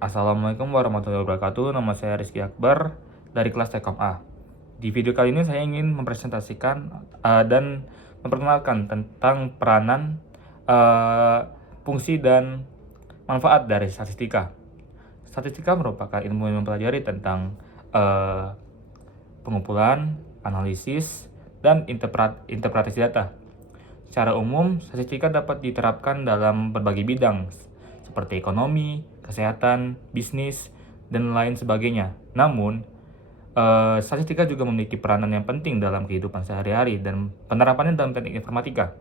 Assalamualaikum warahmatullahi wabarakatuh. Nama saya Rizky Akbar dari kelas Tekom A. Di video kali ini saya ingin mempresentasikan dan memperkenalkan tentang peranan, fungsi dan manfaat dari statistika. Statistika merupakan ilmu yang mempelajari tentang pengumpulan, analisis, dan interpretasi data. Secara umum, statistika dapat diterapkan dalam berbagai bidang, seperti ekonomi, kesehatan, bisnis, dan lain sebagainya. Namun, statistika juga memiliki peranan yang penting dalam kehidupan sehari-hari dan penerapannya dalam teknik informatika.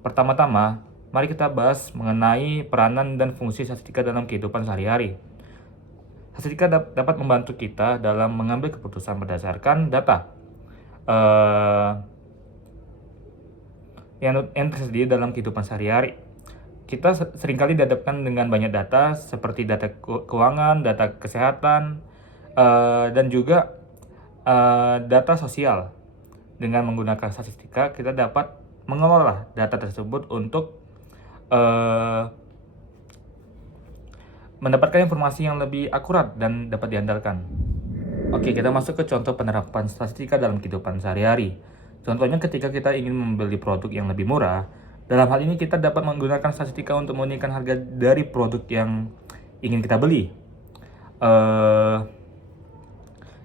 Pertama-tama, mari kita bahas mengenai peranan dan fungsi statistika dalam kehidupan sehari-hari. Statistika dapat membantu kita dalam mengambil keputusan berdasarkan data yang tersedia dalam kehidupan sehari-hari. Kita seringkali dihadapkan dengan banyak data seperti data keuangan, data kesehatan, dan juga data sosial. Dengan menggunakan statistika, kita dapat mengelola data tersebut untuk mendapatkan informasi yang lebih akurat dan dapat diandalkan. Oke, kita masuk ke contoh penerapan statistika dalam kehidupan sehari-hari. Contohnya ketika kita ingin membeli produk yang lebih murah, dalam hal ini kita dapat menggunakan statistika untuk menurunkan harga dari produk yang ingin kita beli.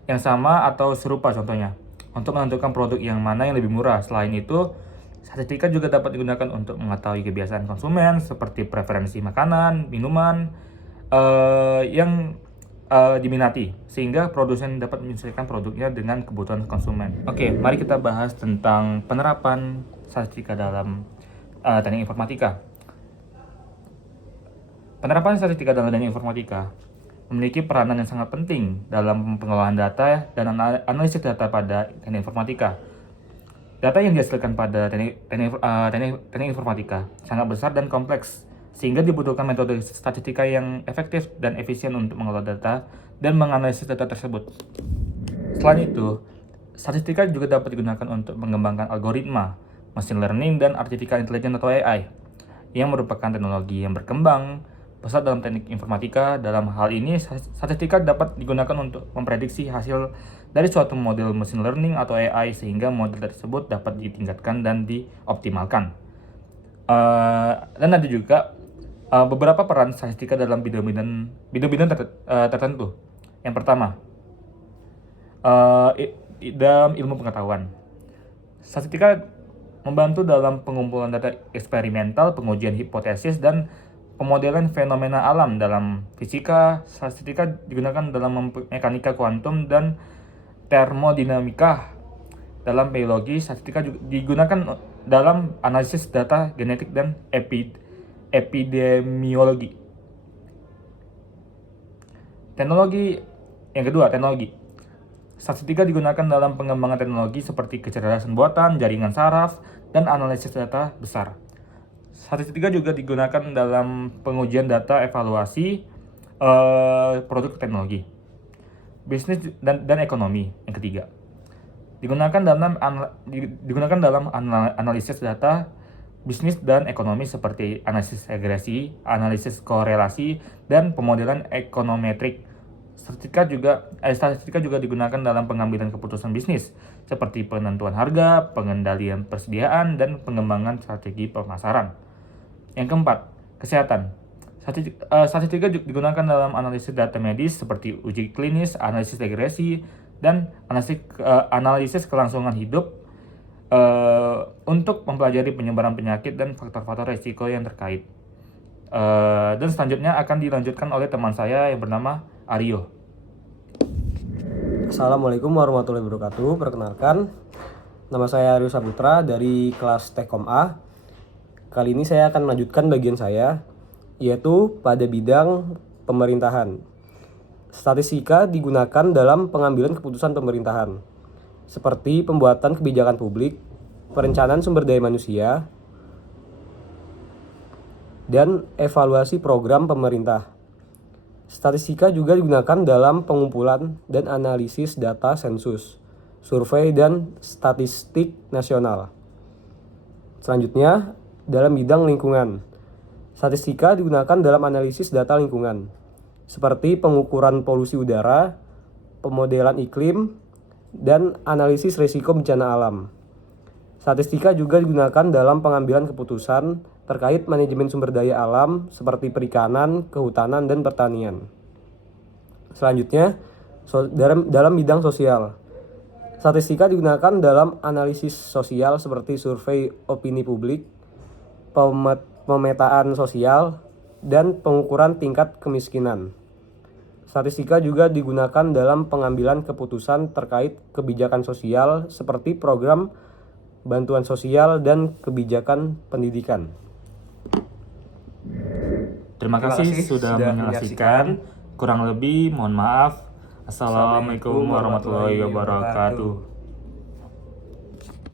Yang sama atau serupa contohnya, untuk menentukan produk yang mana yang lebih murah. Selain itu, statistika juga dapat digunakan untuk mengetahui kebiasaan konsumen seperti preferensi makanan, minuman yang diminati, sehingga produsen dapat menyesuaikan produknya dengan kebutuhan konsumen. Oke, mari kita bahas tentang penerapan statistika dalam teknik informatika. Penerapan statistika dalam teknik informatika memiliki peranan yang sangat penting dalam pengelolaan data dan analisis data pada teknik informatika. Data yang dihasilkan pada teknik informatika sangat besar dan kompleks, sehingga dibutuhkan metode statistika yang efektif dan efisien untuk mengelola data dan menganalisis data tersebut. Selain itu, statistika juga dapat digunakan untuk mengembangkan algoritma, machine learning, dan artificial intelligence atau AI, yang merupakan teknologi yang berkembang pesat dalam teknik informatika. Dalam hal ini, statistika dapat digunakan untuk memprediksi hasil dari suatu model machine learning atau AI, sehingga model tersebut dapat ditingkatkan dan dioptimalkan. Dan ada juga beberapa peran statistika dalam bidang tertentu. Yang pertama, dalam ilmu pengetahuan. Statistika membantu dalam pengumpulan data eksperimental, pengujian hipotesis, dan pemodelan fenomena alam. Dalam fisika, statistika digunakan dalam mekanika kuantum dan termodinamika. Dalam biologi, statistika juga digunakan dalam analisis data genetik dan epidemiologi. Teknologi statistika digunakan dalam pengembangan teknologi seperti kecerdasan buatan, jaringan saraf, dan analisis data besar. Statistika juga digunakan dalam pengujian data evaluasi produk teknologi. Bisnis dan ekonomi. Yang ketiga, digunakan dalam analisis data bisnis dan ekonomi seperti analisis regresi, analisis korelasi, dan pemodelan ekonometrik. Statistika juga digunakan dalam pengambilan keputusan bisnis seperti penentuan harga, pengendalian persediaan, dan pengembangan strategi pemasaran. Yang keempat, kesehatan. Statistika digunakan dalam analisis data medis seperti uji klinis, analisis regresi, dan analisis kelangsungan hidup untuk mempelajari penyebaran penyakit dan faktor-faktor risiko yang terkait. Dan selanjutnya akan dilanjutkan oleh teman saya yang bernama Aryo. Assalamualaikum warahmatullahi wabarakatuh. Perkenalkan, nama saya Aryo Saputra dari kelas Tekom A. Kali ini saya akan melanjutkan bagian saya, yaitu pada bidang pemerintahan. Statistika digunakan dalam pengambilan keputusan pemerintahan, seperti pembuatan kebijakan publik, perencanaan sumber daya manusia, dan evaluasi program pemerintah. Statistika juga digunakan dalam pengumpulan dan analisis data sensus, survei, dan statistik nasional. Selanjutnya, dalam bidang lingkungan. Statistika digunakan dalam analisis data lingkungan, seperti pengukuran polusi udara, pemodelan iklim, dan analisis risiko bencana alam. Statistika juga digunakan dalam pengambilan keputusan terkait manajemen sumber daya alam seperti perikanan, kehutanan, dan pertanian. Selanjutnya, dalam bidang sosial. Statistika digunakan dalam analisis sosial seperti survei opini publik, pemetaan sosial, dan pengukuran tingkat kemiskinan. Statistika juga digunakan dalam pengambilan keputusan terkait kebijakan sosial seperti program bantuan sosial dan kebijakan pendidikan. Terima kasih sudah menyaksikan. Kurang lebih mohon maaf. Assalamualaikum warahmatullahi wabarakatuh.